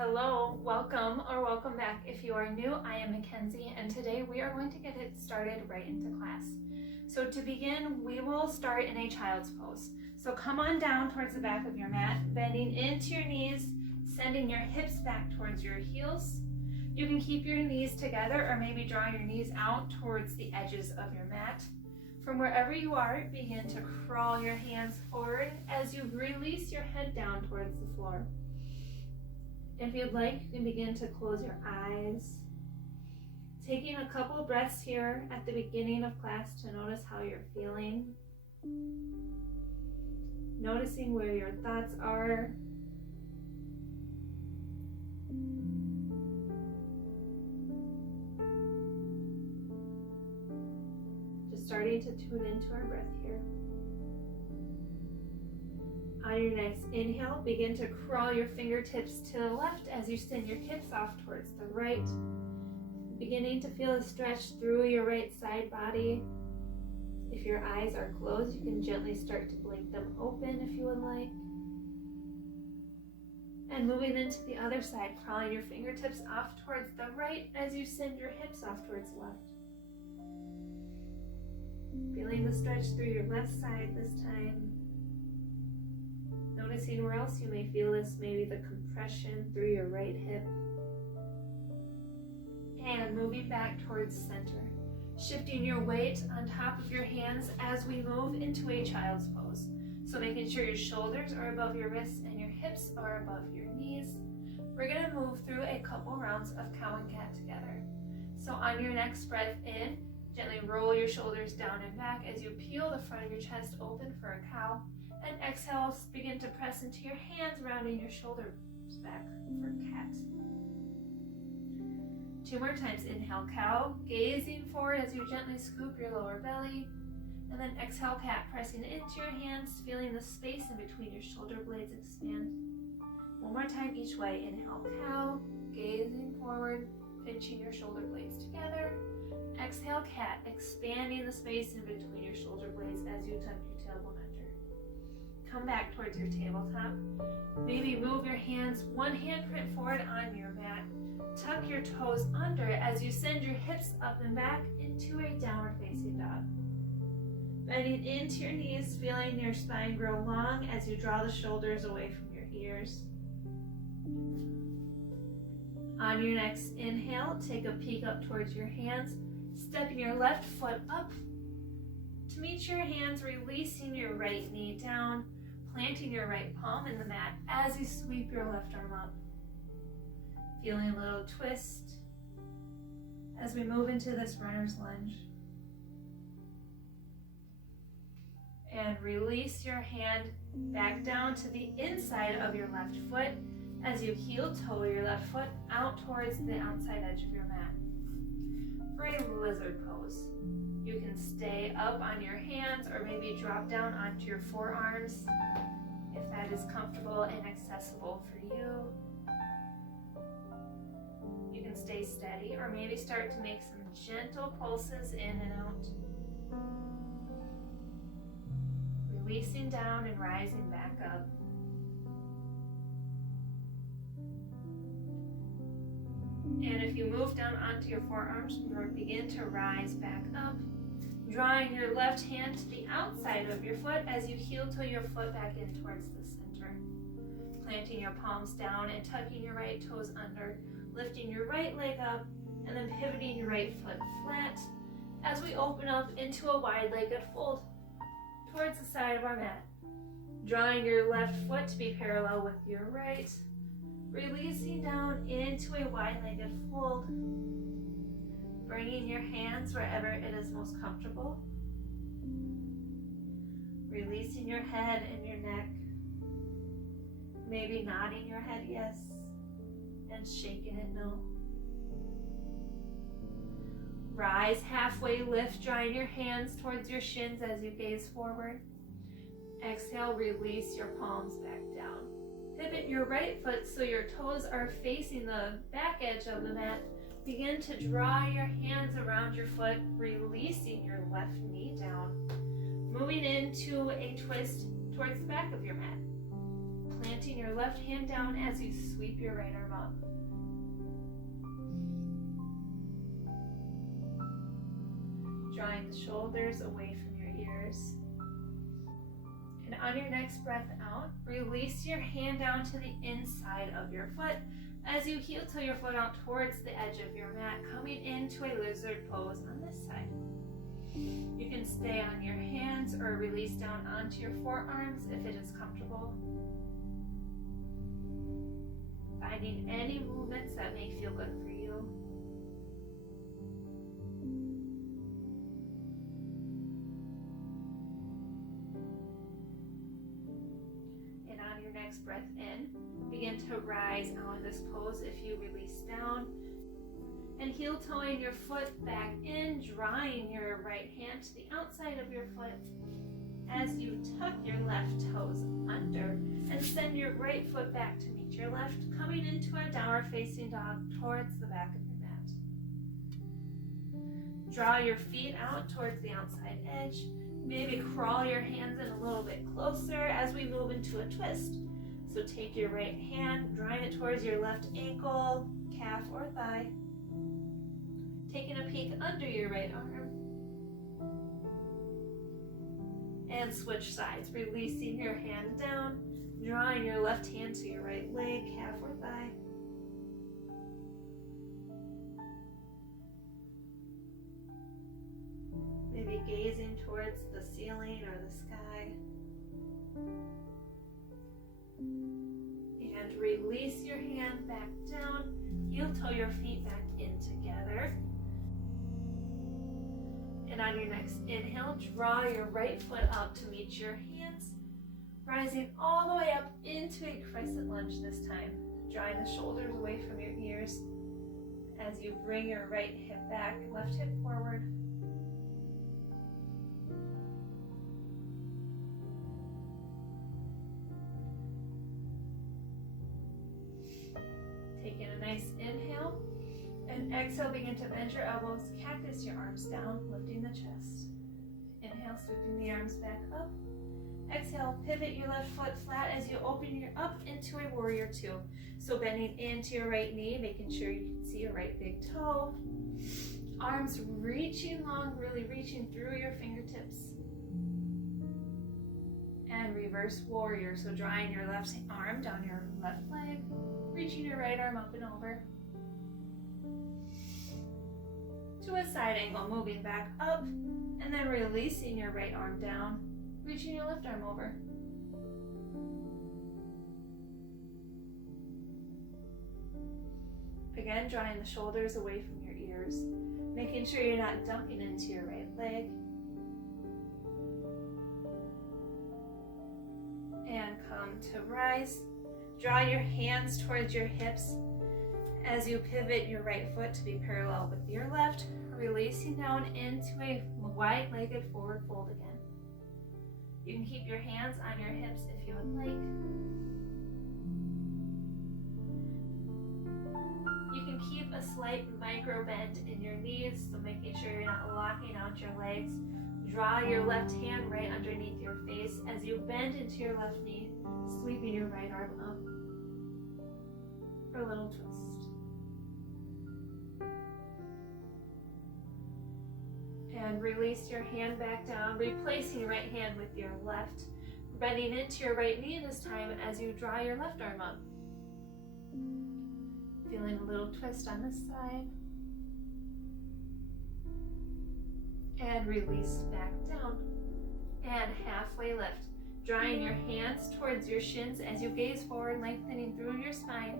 Hello, welcome or welcome back. If you are new, I am Makenzie, and today we are going to get it started right into class. So to begin, we will start in a child's pose. So come on down towards the back of your mat, bending into your knees, sending your hips back towards your heels. You can keep your knees together or maybe draw your knees out towards the edges of your mat. From wherever you are, begin to crawl your hands forward as you release your head down towards the floor. If you'd like, you can begin to close your eyes. Taking a couple breaths here at the beginning of class to notice how you're feeling. Noticing where your thoughts are. Just starting to tune into our breath here. On your next inhale, begin to crawl your fingertips to the left as you send your hips off towards the right. Beginning to feel a stretch through your right side body. If your eyes are closed, you can gently start to blink them open if you would like. And moving into the other side, crawling your fingertips off towards the right as you send your hips off towards the left. Feeling the stretch through your left side this time. Noticing where else you may feel this, maybe the compression through your right hip. And moving back towards center. Shifting your weight on top of your hands as we move into a child's pose. So making sure your shoulders are above your wrists and your hips are above your knees. We're going to move through a couple rounds of cow and cat together. So on your next breath in, gently roll your shoulders down and back as you peel the front of your chest open for a cow. And exhale, begin to press into your hands, rounding your shoulders back for cat. 2 more times. Inhale, cow, gazing forward as you gently scoop your lower belly. And then exhale, cat, pressing into your hands, feeling the space in between your shoulder blades expand. 1 more time each way. Inhale, cow, gazing forward, pinching your shoulder blades together. Exhale, cat, expanding the space in between your shoulder blades as you tuck your tailbone under. Come back towards your tabletop. Maybe move your hands 1 handprint forward on your mat. Tuck your toes under as you send your hips up and back into a downward facing dog. Bending into your knees, feeling your spine grow long as you draw the shoulders away from your ears. On your next inhale, take a peek up towards your hands, stepping your left foot up to meet your hands, releasing your right knee down, planting your right palm in the mat as you sweep your left arm up. Feeling a little twist as we move into this runner's lunge. And release your hand back down to the inside of your left foot as you heel toe your left foot out towards the outside edge of your mat. For a lizard pose, you can stay up on your hands or maybe drop down onto your forearms if that is comfortable and accessible for you. You can stay steady or maybe start to make some gentle pulses in and out. Releasing down and rising back up. And if you move down onto your forearms, begin to rise back up, drawing your left hand to the outside of your foot as you heel toe your foot back in towards the center. Planting your palms down and tucking your right toes under, lifting your right leg up, and then pivoting your right foot flat as we open up into a wide-legged fold towards the side of our mat. Drawing your left foot to be parallel with your right, releasing down into a wide-legged fold, bringing your hands wherever it is most comfortable, releasing your head and your neck, maybe nodding your head yes, and shaking it no. Rise halfway, lift, drawing your hands towards your shins as you gaze forward. Exhale, release your palms back down. Pivot your right foot so your toes are facing the back edge of the mat. Begin to draw your hands around your foot, releasing your left knee down. Moving into a twist towards the back of your mat. planting your left hand down as you sweep your right arm up. Drawing the shoulders away from your ears. And on your next breath out, release your hand down to the inside of your foot as you heel toe your foot out towards the edge of your mat, coming into a lizard pose on this side. You can stay on your hands or release down onto your forearms if it is comfortable. Finding any movements that may feel good for you. And on your next breath in, begin to rise out of this pose if you release down. And heel toeing your foot back in, drawing your right hand to the outside of your foot as you tuck your left toes under and send your right foot back to meet your left, coming into a downward facing dog towards the back of your mat. Draw your feet out towards the outside edge. Maybe crawl your hands in a little bit closer as we move into a twist. So take your right hand, drawing it towards your left ankle, calf, or thigh. Taking a peek under your right arm. And switch sides, releasing your hand down, drawing your left hand to your right leg, calf, or thigh. Maybe gazing towards the ceiling or the sky. And release your hand back down, heel toe your feet back in together. And on your next inhale, draw your right foot up to meet your hands, rising all the way up into a crescent lunge this time, drawing the shoulders away from your ears as you bring your right hip back, left hip forward. Taking a nice inhale. And exhale, begin to bend your elbows, cactus your arms down, lifting the chest. Inhale, sweeping the arms back up. Exhale, pivot your left foot flat as you open your up into a warrior two. So bending into your right knee, making sure you can see your right big toe. Arms reaching long, really reaching through your fingertips. And reverse warrior, so drawing your left arm down your left leg, reaching your right arm up and over. To a side angle, moving back up, and then releasing your right arm down, reaching your left arm over. Again, drawing the shoulders away from your ears, making sure you're not dumping into your right leg. And come to rise. Draw your hands towards your hips as you pivot your right foot to be parallel with your left, releasing down into a wide-legged forward fold again. You can keep your hands on your hips if you would like. You can keep a slight micro bend in your knees, so making sure you're not locking out your legs. Draw your left hand right underneath your face as you bend into your left knee, sweeping your right arm up for a little twist. And release your hand back down, replacing your right hand with your left, bending into your right knee this time as you draw your left arm up. Feeling a little twist on this side. And release back down. And halfway lift, drawing your hands towards your shins as you gaze forward, lengthening through your spine,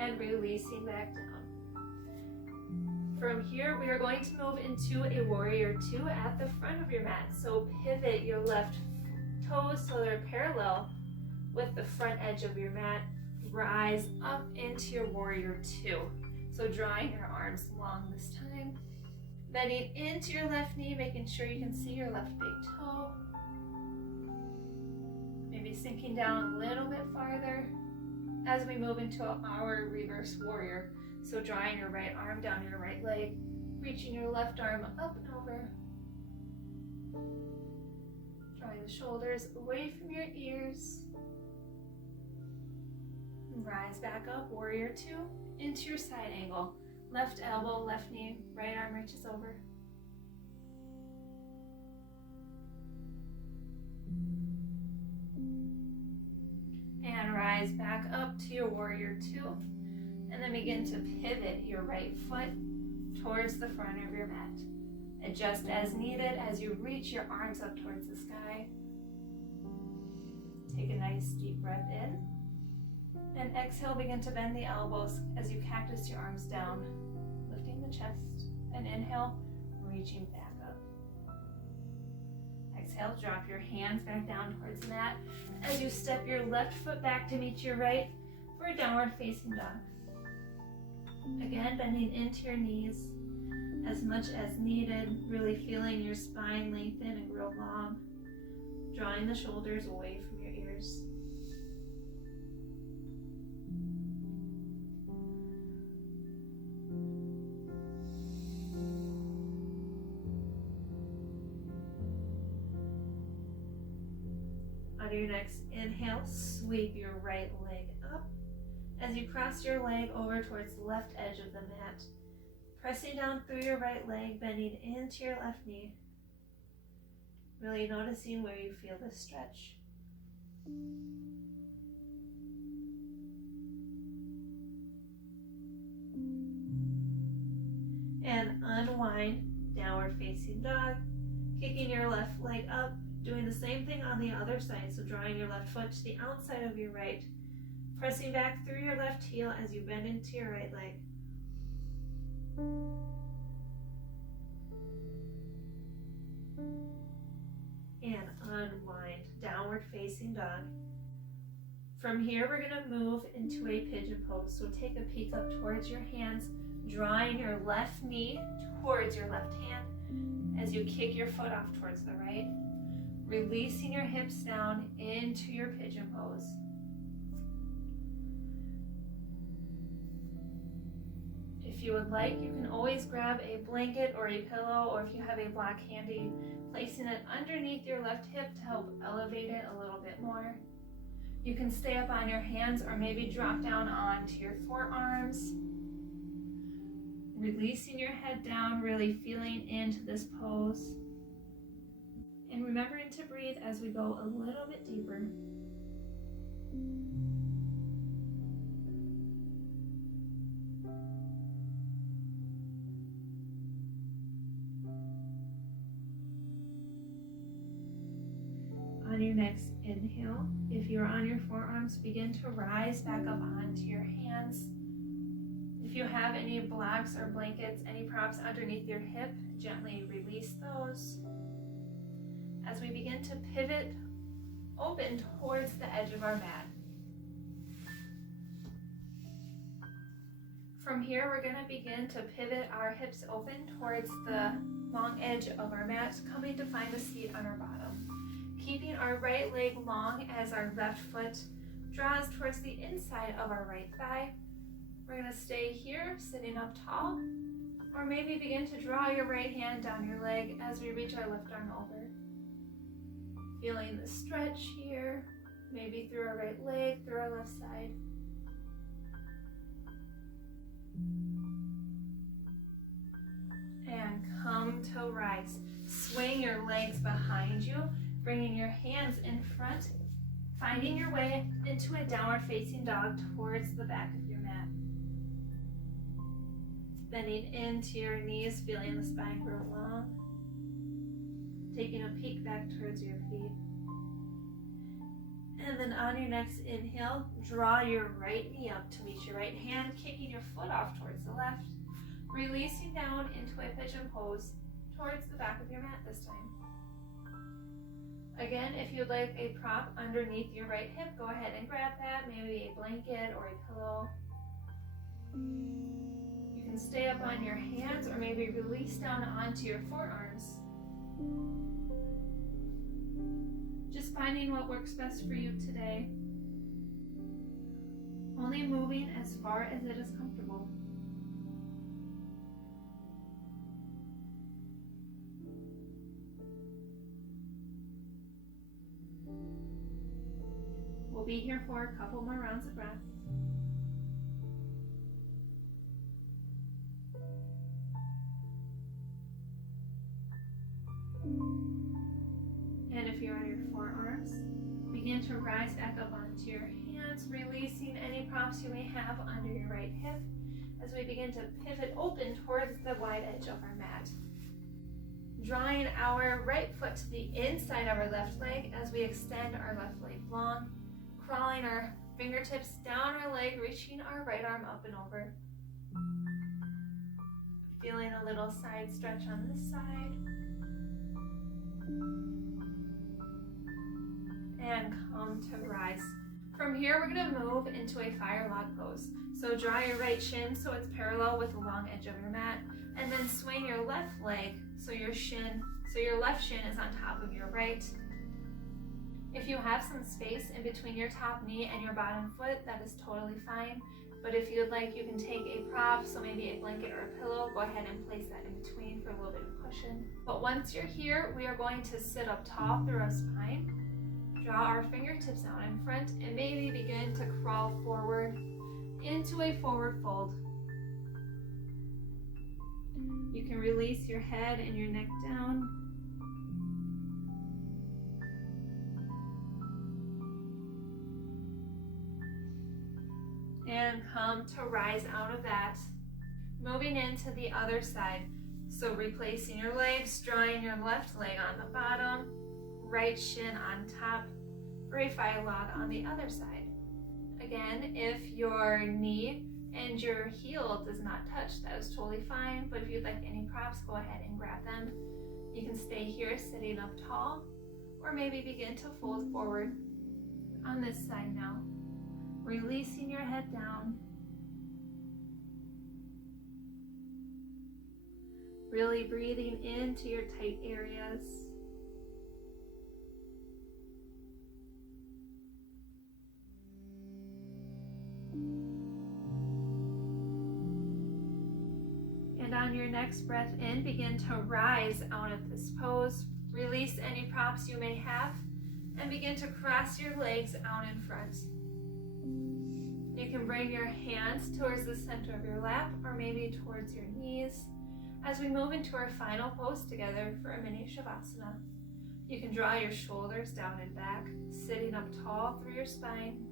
and releasing back down. From here, we are going to move into a warrior two at the front of your mat. So pivot your left toes so they're parallel with the front edge of your mat. Rise up into your warrior two. So drawing your arms long this time. Bending into your left knee, making sure you can see your left big toe. Maybe sinking down a little bit farther as we move into our reverse warrior. So drawing your right arm down your right leg, reaching your left arm up and over. Drawing the shoulders away from your ears. Rise back up, warrior two, into your side angle. Left elbow, left knee, right arm reaches over. And rise back up to your warrior two. And then begin to pivot your right foot towards the front of your mat. Adjust as needed as you reach your arms up towards the sky. Take a nice deep breath in. And exhale, begin to bend the elbows as you cactus your arms down, lifting the chest. And inhale, reaching back up. Exhale, drop your hands back down towards the mat as you step your left foot back to meet your right for a downward facing dog. Again, bending into your knees as much as needed, really feeling your spine lengthen and grow long, drawing the shoulders away from your ears. On your next inhale, sweep your right leg up as you cross your leg over towards the left edge of the mat, pressing down through your right leg, bending into your left knee, really noticing where you feel the stretch. And unwind, downward facing dog, kicking your left leg up, doing the same thing on the other side, so drawing your left foot to the outside of your right, pressing back through your left heel as you bend into your right leg. And unwind, downward facing dog. From here, we're going to move into a pigeon pose. So take a peek up towards your hands, drawing your left knee towards your left hand as you kick your foot off towards the right, releasing your hips down into your pigeon pose. If you would like, you can always grab a blanket or a pillow, or if you have a block handy, placing it underneath your left hip to help elevate it a little bit more. You can stay up on your hands or maybe drop down onto your forearms, releasing your head down, really feeling into this pose. And remembering to breathe as we go a little bit deeper. On your next inhale, if you're on your forearms, begin to rise back up onto your hands. If you have any blocks or blankets, any props underneath your hip, gently release those. As we begin to pivot, open towards the edge of our mat. From here, we're going to begin to pivot our hips open towards the long edge of our mat, coming to find a seat on our bottom. Keeping our right leg long as our left foot draws towards the inside of our right thigh. We're going to stay here, sitting up tall, or maybe begin to draw your right hand down your leg as we reach our left arm over. Feeling the stretch here, maybe through our right leg, through our left side. And come to rise. Swing your legs behind you, bringing your hands in front, finding your way into a downward facing dog towards the back of your mat. Bending into your knees, feeling the spine grow long. Taking a peek back towards your feet. And then on your next inhale, draw your right knee up to meet your right hand, kicking your foot off towards the left, releasing down into a pigeon pose towards the back of your mat this time. Again, if you'd like a prop underneath your right hip, go ahead and grab that, maybe a blanket or a pillow. You can stay up on your hands or maybe release down onto your forearms. Just finding what works best for you today. Only moving as far as it is comfortable. We'll be here for for a couple more rounds of breath. And if you're on your forearms, begin to rise back up onto your hands, releasing any props you may have under your right hip as we begin to pivot open towards the wide edge of our mat. Drawing our right foot to the inside of our left leg as we extend our left leg long, crawling our fingertips down our leg, reaching our right arm up and over. Feeling a little side stretch on this side. And come to rise. From here, we're going to move into a fire log pose. So draw your right shin so it's parallel with the long edge of your mat, and then swing your left leg so your left shin is on top of your right. If you have some space in between your top knee and your bottom foot, that is totally fine. But if you'd like, you can take a prop, so maybe a blanket or a pillow, go ahead and place that in between for a little bit of cushion. But once you're here, we are going to sit up tall through our spine. Draw our fingertips out in front and maybe begin to crawl forward into a forward fold. You can release your head and your neck down. And come to rise out of that. Moving into the other side. So replacing your legs, drawing your left leg on the bottom, right shin on top for a fire log on the other side. Again, if your knee and your heel does not touch, that is totally fine, but if you'd like any props, go ahead and grab them. You can stay here sitting up tall, or maybe begin to fold forward on this side now, releasing your head down. Really breathing into your tight areas. And on your next breath in, begin to rise out of this pose. Release any props you may have and begin to cross your legs out in front. You can bring your hands towards the center of your lap or maybe towards your knees as we move into our final pose together for a mini Shavasana. You can draw your shoulders down and back, sitting up tall through your spine.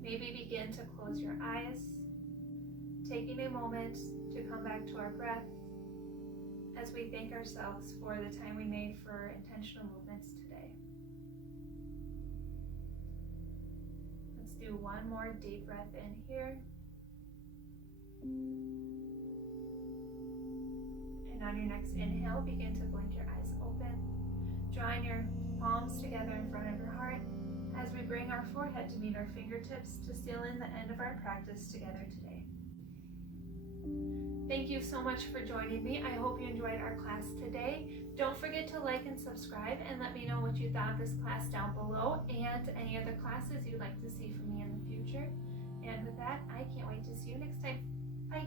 Maybe begin to close your eyes, taking a moment to come back to our breath as we thank ourselves for the time we made for intentional movements today. Let's do one more deep breath in here. And on your next inhale, begin to blink your eyes open, drawing your palms together in front of your heart as we bring our forehead to meet our fingertips to seal in the end of our practice together today. Thank you so much for joining me. I hope you enjoyed our class today. Don't forget to like and subscribe and let me know what you thought of this class down below and any other classes you'd like to see from me in the future. And with that, I can't wait to see you next time. Bye.